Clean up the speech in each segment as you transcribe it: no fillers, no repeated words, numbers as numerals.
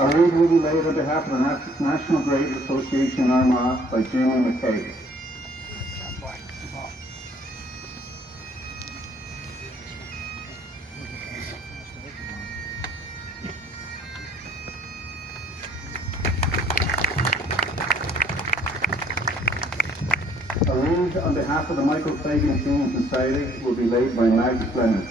A wreath will be laid on behalf of the National Graves Association Armagh by Jamie McKay. A wreath on behalf of the Michael Fagan Senior Society will be laid by Maggie Fleming.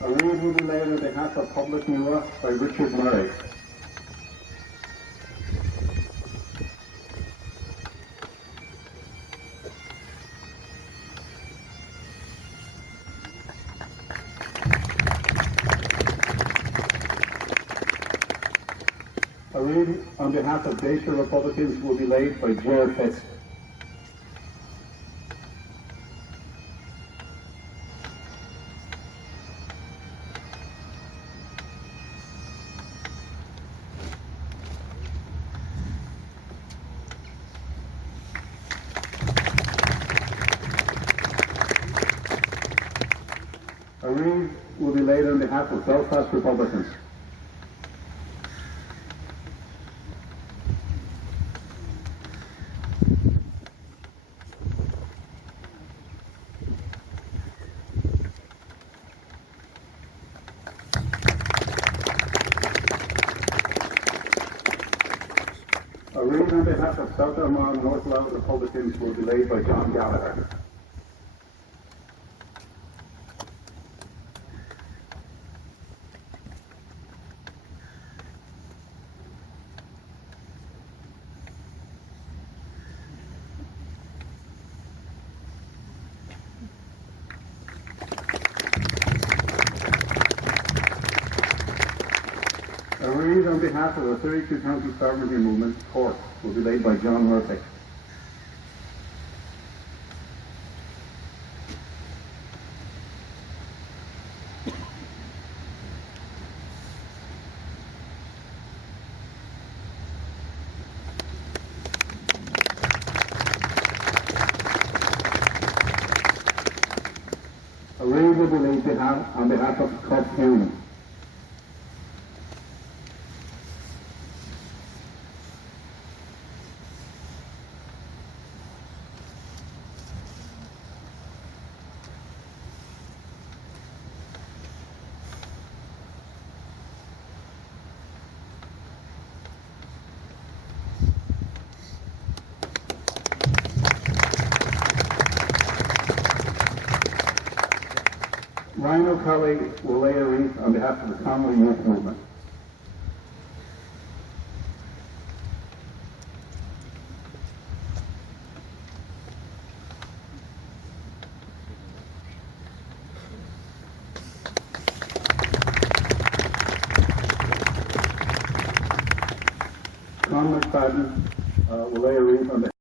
A wreath will be laid on behalf of Public Nua by Richard Murray. A wreath on behalf of Glacier Republicans will be laid by Ger Pitts. A wreath will be laid on behalf of Belfast Republicans. A wreath on behalf of South Armagh North Louth Republicans will be laid by John Gallagher. A wreath on behalf of the 32 County Sovereignty Movement, Cork, will be laid by John Murphy. A wreath will be laid on behalf of Cork County. Ryan O'Kelly will lay a wreath on behalf of the Connolly Youth Movement. Con McFadden will lay a wreath on behalf